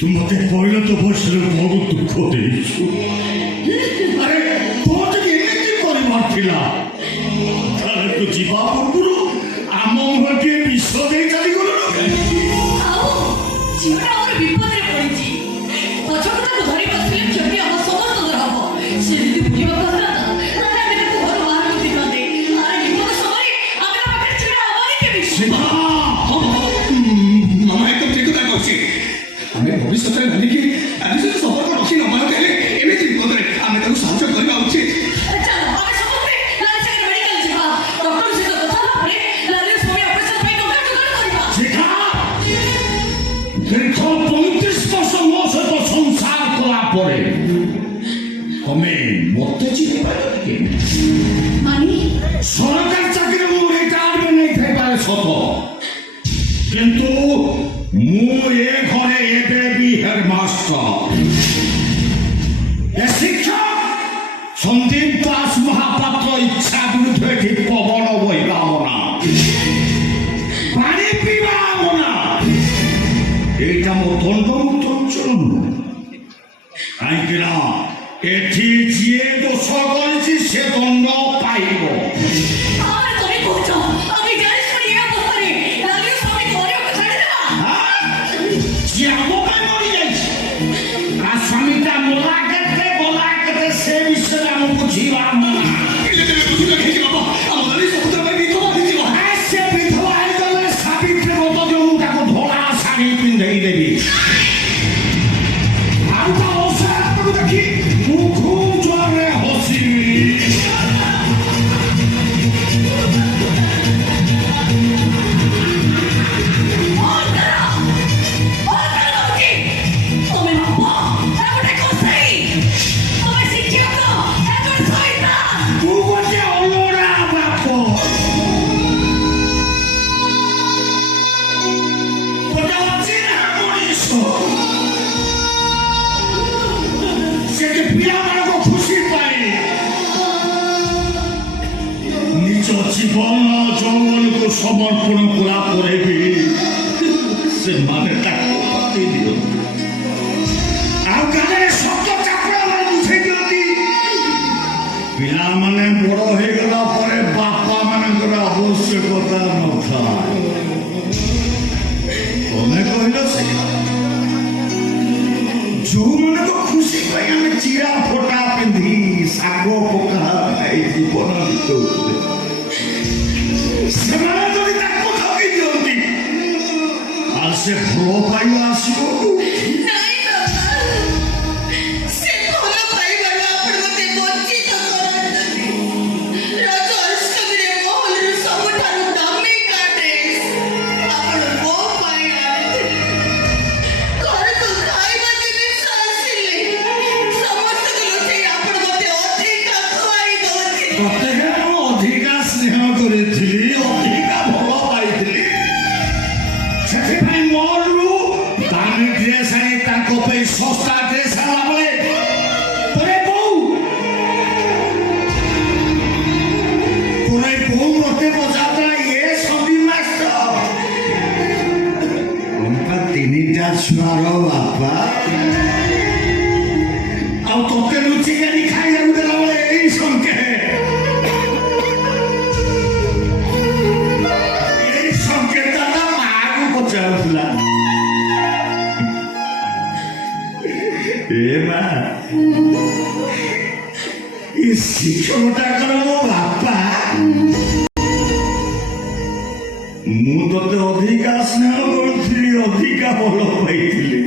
তোমাকে পরিণত বয়সের বড় দুঃখ দিয়েছো। আরে তোমাকে এমনি পরিবার ଥିଲା তাহলে তো ଯିବା ପୂର୍ବରୁ ଆମ ଘରଟିଏ ବିଷ ଦେଇ ଚାଲିଗଲ। ଝିଅଟା ଆମର ବିପଦରେ ପଡ଼ିଛି। ପଛକୁ ତାକୁ ଧରି ବସିଲେ କ୍ଷତି ଆମ ସମସ୍ତଙ୍କର ହବ। ସେ ଯଦି ବୁଝିବାକୁ ଆସିଥାନ୍ତା ତାହେଲେ ଆମେ ତାକୁ ଘରୁ ବାହାରକୁ ଦେଇଥାନ୍ତେ। ଆରେ ବିପଦ ସମୟରେ ଆମ ପାଖରେ ଛିଡ଼ା ହବନି କେମିତି? ମାମା একদম ঠিক কথা কইছে। আমি ভবিষ্যতে নানিকে আমি যদি সম্পর্ক রক্ষি নপাও তাহলে এମିତି বিপদରେ ଆମେ ତାକୁ ସାହାଯ୍ୟ କରିବା ଉଚିତ। ଚାଲ ଆମେ ସମସ୍ତେ ଲାଲି ସାଙ୍ଗରେ ମେଡିକାଲ ଯିବା। ଡକ୍ଟର ସହିତ କଥା ହେଲା ପରେ ଲାଲି ସ୍ୱାମୀ ଅପରେସନ ପାଇଁ ଟଙ୍କା ଯୋଗାଡ଼ କରିବା। ଶିଖା ଦୀର୍ଘ 35 ବର୍ଷ ମୋ ସହିତ ସଂସାର କଲା ପରେ ତମେ ମୋତେ ଚିହ୍ନି ପାରିଲ କେମିତି? ମାନେ ସରକାରୀ ଚାକିରି ମୁଁ ରିଟାୟାରମେଣ୍ଟ ନେଇଥାଇପାରେ ସତ, କିନ୍ତୁ ମୁଁ ଏ ଘରେ ଏବେ ବି ହେଡମାଷ୍ଟର। ଏ ଶିକ୍ଷକ ସନ୍ଦୀପ ଦାସ ମହାପାତ୍ର ଇଚ୍ଛା ବିରୁଦ୍ଧରେ ଏଠି ପବନ ବହିବା ମନା, ପାଣି ପିଇବା ମନା। এইটা ମୋ ଦଣ୍ଡମୁକ୍ତ ଅଞ୍ଚଳ ନୁହଁ। କାହିଁକି ନା ଏଠି ଯିଏ ଦୋଷ କରିଛି ସେ ଦଣ୍ଡ ପାଇବ। ଆରେ ତମେ କହୁଛ ଆମେ ଜାଣି ଶୁଣି ଏ ଅବସ୍ଥାରେ ଲାଲି ସ୍ୱାମୀ କରିବାକୁ ଛାଡ଼ିଦେବା? ଯିଏ ଆମ ପାଇଁ ମରିଯାଇଛି ତା ସ୍ୱାମୀଟା ମଲା କେତେ ଗଲା କେତେ ସେ ବିଷୟରେ ଆମକୁ ବୁଝିବା ମନା। ଏଲେ ତେବେ ବୁଝିଲ କେମିତି ବାପା? ଆମ ନାନି ସବୁଥିରେ ପାଇଁ ବିଧବା ହେଇଯିବ। ସେ ବିଧବା ହେଇଗଲେ ସାବିତ୍ରୀ ବ୍ରତ ଯୋଉ ମୁଁ ତାକୁ ଧଳା ଶାଢ଼ୀ ପିନ୍ଧେଇ ଦେବି। ଆଉ ତା ଅସହାୟତାକୁ ଦେଖି ମୁଁ ଖୁବ୍ ଜୋରରେ ହସିବି। ତମେ ବାପ ଗୋଟେ କସାଇ, ତମେ ଶିକ୍ଷକ ଗୋଟେ ଶୈତାନ। ତୁ ଗୋଟେ ଅଲୋଡ଼ା ବାପ। ଗୋଟେ ଅଚିହ୍ନା ମଣିଷ। ସେ କି ପିଲାମାନଙ୍କ ଖୁସି ପାଇଁ ନିଜ ଜୀବନ ଯୌବନକୁ ସମର୍ପଣ କଲା ପରେ ବି ସେମାନେ ତାକୁ ପାତି ଦିଅନ୍ତି। ଆଉ ଗାଁରେ ସତ ଚାପୁଡ଼ା ମାନେ ବୁଝେଇ ଦିଅନ୍ତି। ପିଲାମାନେ ବଡ଼ ହେଇଗଲା ପରେ ବାପା ମାନଙ୍କର ଆବଶ୍ୟକତା ନଥାଏ। ତମେ କହିଲ ସେ ଯୋଉମାନଙ୍କ ଖୁସି ପାଇଁ ଆମେ ଚିରା ଫଟା ପିନ୍ଧି ଶାଗ ପକା ଖାଇ ଜୀବନ ବିତଉଥିଲେ, ସେମାନେ ଯଦି ତାକୁ ଠକି ଦିଅନ୍ତି ଆଉ ସେ ଭଲ ପାଇବା ଆସିବ। ନାଇଁ ବାପା, ସେ ଭଲ ପାଇବାରୁ ଆପଣ ମୋତେ ବଞ୍ଚିତ କରାନ୍ତୁନି। ରଜ ଅଷ୍ଟମୀରେ ମହଲରୁ ସବୁଠାରୁ ଦାମିକା ଡ୍ରେସ୍ ଆପଣ ମୋ ପାଇଁ ଆଣିଥିଲେ। ଘରକୁ ଖାଇବା ଜିନିଷ ଆସିଲେ ସମସ୍ତଙ୍କୁ ଲୁଚେଇ ଆପଣ ମୋତେ ଅଧିକା ଖୁଆଇ ଦଉଥିଲେ। ପ୍ରତ୍ୟେକ ମୁଁ ଅଧିକା ସ୍ନେହ କରିଥିଲି, ଅଧିକା ଭଲ ପାଇଥିଲି। ସେଥିପାଇଁ ମୋରୁ ଦାମୀ ଡ୍ରେସ୍ ଆଣି ତାଙ୍କ ପାଇଁ ଶସ୍ତା ଡ୍ରେସ୍ ଆଣିଲା ବେଳେ ତୋରେ ବୋଉ ମତେ ପଚାରୁଥିଲା ଇଏ ସନ୍ଦୀପ ମାଷ୍ଟର ତିନିଟା ଛୁଆର ବାପା, ଆଉ ତୋତେ ଲୁଚିକି ଆଣି ଖାଇବାକୁ ଦେଲା ବେଳେ ଏଇ ସଂକେତ ତା ମାଆକୁ ପଚାରୁଥିଲା, ଏ ମା ଏ ଶିକ୍ଷକଟାଙ୍କର ମୋ ବାପା, ମୁଁ ତତେ ଅଧିକା ସ୍ନେହ କରୁଥିଲି, ଅଧିକା ଭଲ ପାଇଥିଲି।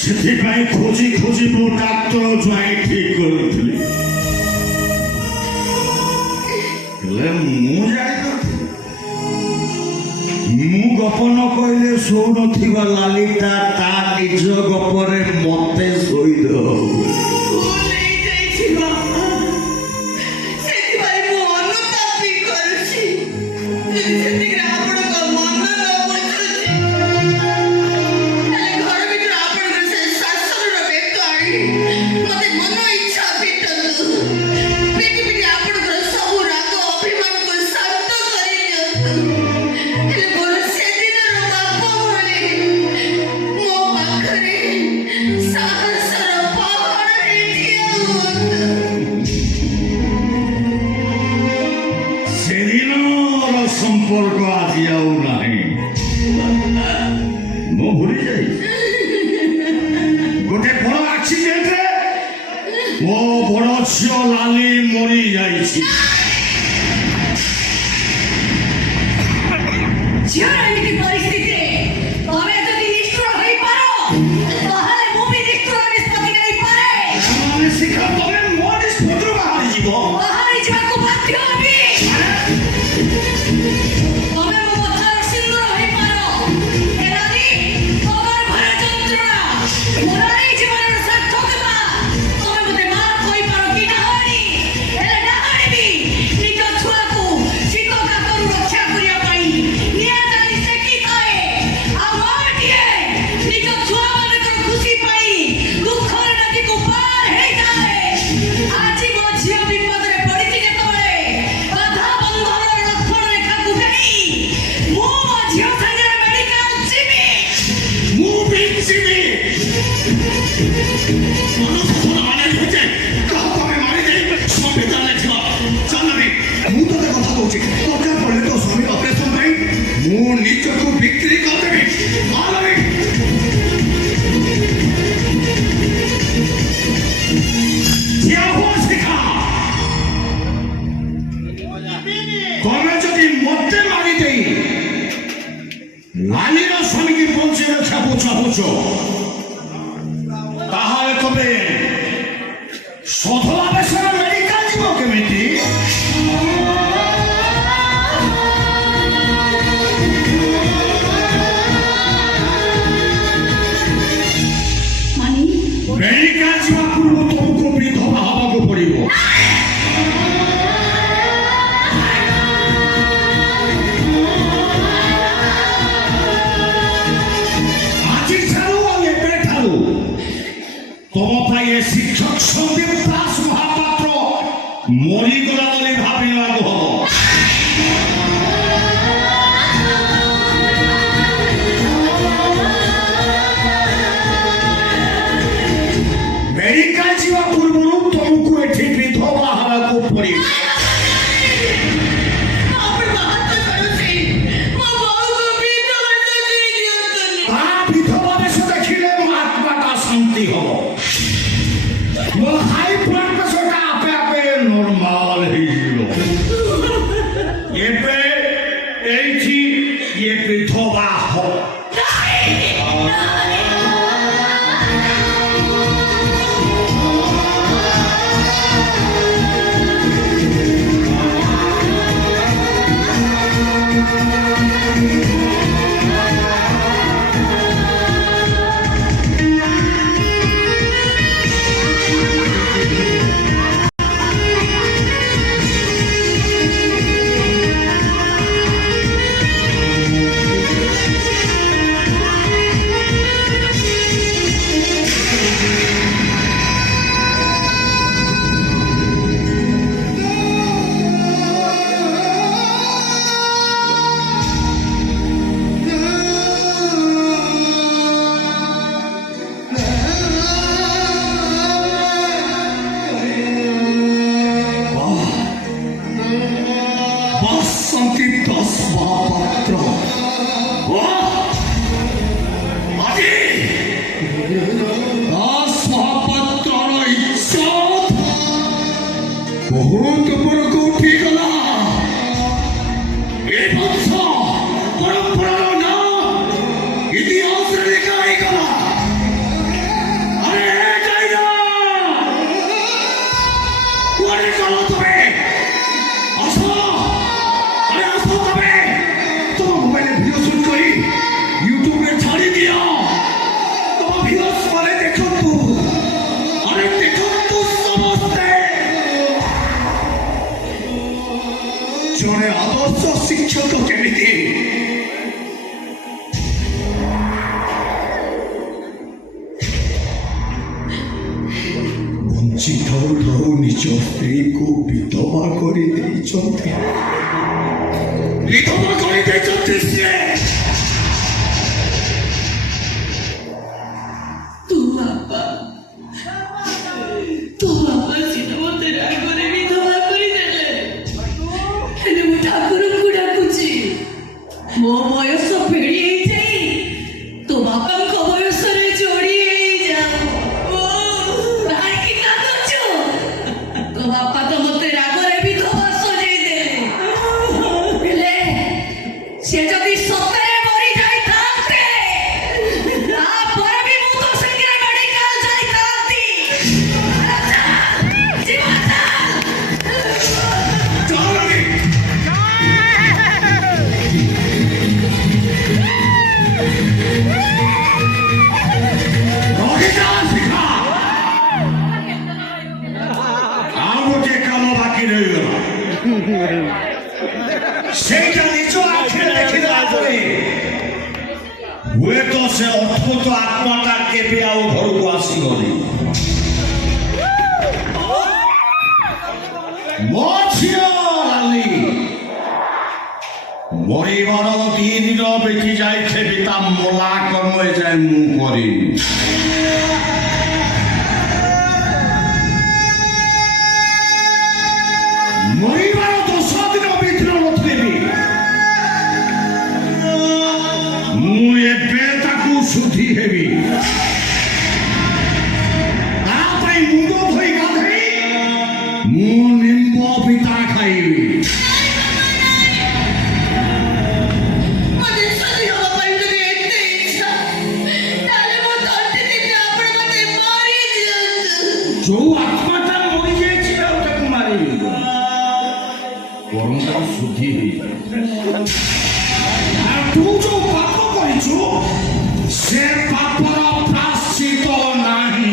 ସେଥିପାଇଁ ଖୋଜି ଖୋଜି ମୁଁ ଡାକ୍ତର ଜ୍ୱାଇଁ ଠିକ କରୁଥିଲି। ହେଲେ ମୁଁ ଜାଣିନଥିଲି ମୁଁ ଗପ ନ କହିଲେ ଶୋଉନଥିବା ଲାଲିଟା ତା ନିଜ ଗପରେ ମତେ ଶୋଇଦବ। ଭୁଲ ହେଇଯାଇଛି ବାପା, ସେଥିପାଇଁ ମୁଁ ଅନୁତାପ ବି କରୁଛି। ସେତିକିରେ ଆପଣଙ୍କ ମନ ନ ବୁଝୁଛି, ହେଲେ ଘର ଭିତରେ ଆପଣଙ୍କର ସେ ଶାସନର ବେକ ଆଣି ମୋତେ ମନ ଇଚ୍ଛା ପିଟନ୍ତୁ। ପିଟି ପିଟି ଆପଣଙ୍କର ସବୁ ରାଗ ଅଭିମାନକୁ ଶାନ୍ତ କରିଦିଅନ୍ତୁ। ହେଲେ ମୋର ସେଦିନର ବାପ ଭଳି ମୋ ପାଖରେ ସାହସର ପାହାଡ଼ରେ ଠିଆ ହୁଅନ୍ତୁ। ସେଦିନର ସମ୍ପର୍କ ଆଜି ଆଉ ନାହିଁ। ମୁଁ ଭୁଲି ଯାଇଛି। ଗୋଟେ ବଡ଼ ଆକ୍ସିଡେଣ୍ଟରେ ମୋ ବଡ଼ ଝିଅ ଲାଲି ମରି ଯାଇଛି। ଝିଅର ଏମିତି ପରିସ୍ଥିତିରେ ତମେ ଯଦି ନିଷ୍ଠୁର ହୋଇପାର ତାହେଲେ ମୁଁ ବି ନିଷ୍ଠୁର ନିଷ୍ପତ୍ତି ନେଇପାରେ। ମାନେ ଶିଖ ତମେ ମୋ ନିଷ୍ପତ୍ତିରୁ ବାହାରି ଯିବ। ବାହାରି ଯିବାକୁ ବାଧ୍ୟ ହେବି। ତମେ ମୋ କଥାର ସିନ୍ଦୁର ହୋଇପାର। ଏ ରାନୀ, ମୋ ଗର୍ଭର ଯନ୍ତ୍ରଣା, ମୁରାରୀ ଜୀବନର ସାର୍ଥକତା ତମେ ମୋତେ ମାଫ କରିପାର କି ଡାହାଣୀ? ହେଲେ ଡାହାଣୀ ବି ନିଜ ଛୁଆକୁ ଶୀତ କାକରରୁ ରକ୍ଷା କରିବା ପାଇଁ ନିଆଁ ଜାଳି ସେକିଥାଏ। ଆଉ ମାଟିଏ ନିଜ ଛୁଆମାନଙ୍କର ଖୁସି ପାଇଁ ଦୁଃଖର ନଦୀକୁ ପାର ହେଇଯାଏ। ଆଜି ମୋ ଝିଅ ବିପଦରେ ପଡ଼ିଛି ଯେତେବେଳେ ବାଧା ବନ୍ଧନର ଲକ୍ଷ୍ମଣ ରେଖାକୁ ଡେଇଁ ମୁଁ ମୋ ଝିଅ ସାଙ୍ଗରେ ମେଡିକାଲ ଯିବି। ମୁଁ ବି ଯିବି। ଅନୁଶାସନ ମାନେ ହେଉଛି କାହାକୁ ଆମେ ମାରିଦେଇ ସମ୍ବିଧାନରେ ଥିବା ଚାଲନି। ମୁଁ ତତେ କଥା କହୁଛି, ଦରକାର ପଡ଼ିଲେ ତୋ ସ୍ୱାମୀ ଅପରେସନ ପାଇଁ ମୁଁ ନିଜକୁ ବିକ୍ରି କରିଦେବି। ମାରବି। ଠିଆ ହୁଅ ଶିଖା। ତମେ ଯଦି ମତେ ମାରିଦେଇ ଲାଲିର ସ୍ୱାମୀକି ବଞ୍ଚେଇ ରଖିବାକୁ ଚାହୁଁଛ ତାହେଲେ ତମେ ସଧବା ବେଶରେ ମେଡିକାଲ ଯିବ କେମିତି? ମାନି ମେଡିକାଲ ଯିବା ପୂର୍ବରୁ ତମକୁ ବିଧବା ହବାକୁ ପଡ଼ିବ। ଆଜିଠାରୁ ଆଉ ଏବେଠାରୁ ତମ ପାଇଁ ଏ ଶିକ୍ଷକ ସନ୍ଦୀପ ଦାସ ମହାପାତ୍ର ମରିଗଲା ବୋଲି ଭାବି ନେବାକୁ ହବ। ମେଡିକାଲ ଯିବା ପୂର୍ବରୁ ତମକୁ ଏଠି ବିଧବା ହେବାକୁ ପଡ଼ିବ। ଆପଣ ବାହାତ କରୁଛି ମୋ ବୋଉକୁ ବିଧବା ଦେଇ ଦିଅନ୍ତୁନି। ତା ବିଧବା ବେଶ ଦେଖିଲେ ମୋ ଆତ୍ମାଟା ଶାନ୍ତି ହବ। ମୋ ହାଇ ବ୍ଲଡ ପ୍ରେସରଟା ଆପେ ଆପେ ନର୍ମାଲ ହେଇଯିବ। ଏବେ ଏଇଠି ଇଏ ବିଧବା ହବ। ବାସନ୍ତୀ ଦାସ ମହାପାତ୍ର। ଆଜି ଦାସ ମହାପାତ୍ରର ଇଜ୍ଜତ ବହୁତ ଉପରକୁ ଉଠିଗଲା। ଏ ବଂଶ ପରମ୍ପରାର ନାଁ ଇତିହାସରେ ଲେଖା ହେଇଗଲା। ଆରେ ଯାଇନା କୁଆଡ଼େ ଗଲ ତମେ? ଆସ, ଆରେ ଆସ ତମେ। ତମ ମୋବାଇଲରେ ଭିଡ଼ିଓ ସୁଟ୍ କରି ୟୁଟ୍ୟୁବରେ ଛାଡ଼ି ଦିଅ। ତମ ଭିଉଅର୍ସ ମାନେ ଦେଖନ୍ତୁ। ଆରେ ଦେଖନ୍ତୁ ସମସ୍ତେ। ଜଣେ ଆଦର୍ଶ ଶିକ୍ଷକ କେମିତି ବଞ୍ଚିଥାଉ ଥାଉ ନିଜ ସ୍ତ୍ରୀକୁ ବିଧବା କରି ଦେଇଛନ୍ତି। ବିଧବା କରି ଦେଇଛନ୍ତି ମୋ ବୟସ ଫେରି ଯାଇ ତୋ ବାପାଙ୍କ ବୟସରେ ଯୋଡ଼ି ହେଇଯାଉ। କାହିଁକି କାନ୍ଦୁଛୁ? ତୋ ବାପା ତ ମତେ ରାଗରେ ବିଧବା ସଜେଇ ଦେଲେ। ହେଲେ ସେ ଯଦି ସତରେ ମରି ଯାଇଥାନ୍ତେ ତାପରେ ବି ମୁଁ ତୋ ସାଙ୍ଗରେ ମେଡିକାଲ ଯାଇଥାନ୍ତି। ଯିବା চল রানী রহিতা শিখা ଆଉ ଗୋଟେ କାମ ବାକି ରହିଗଲା। ସେଇଟା ନିଜ ଆଖିରେ ଦେଖିଦେଲା ପରେ ହୁଏତ ସେ ଅଦ୍ଭୁତ ଆତ୍ମାଟା କେବେ ଆଉ ଘରକୁ ଆସିବନି। ମୋ ଝିଅ ଲାଲି ମରିବାର 2 ଦିନ ବେଠି ଯାଇଥିବି ତା ମଲା କର୍ମ ଏଯାଏ ମୁଁ କରିନି। ମରିବାର 10 ଦିନ ଭିତରେ ନଥିବି ମୁଁ ଏବେ ତାକୁ ଶୁଦ୍ଧି ହେବି। ତା ପାଇଁ ମୁଣ୍ଡ ଧୋଇ ଗାଧେଇ ମୁଁ ନିମ୍ବ ପିତା ଖାଇବି। ମତେ ସଜି ହବା ପାଇଁ ଯଦି ଏତେ ଇଚ୍ଛା ତାହେଲେ ମୋ ତଣ୍ଟି ଦିଦି ଆପଣ ମତେ ମାରି ଦିଅନ୍ତୁ। ଯୋଉ ଆତ୍ମାଟା ମରିଯାଇଛି ଆଉ ତାକୁ ମାରିବି ବରଂ ତାକୁ ଶୁଦ୍ଧି ହେଇଯାଏ। ଆଉ ତୁ ଯୋଉ ପାପ କରିଛୁ ସେ ପାପର ପ୍ରାଶ୍ଚିତ ନାହିଁ।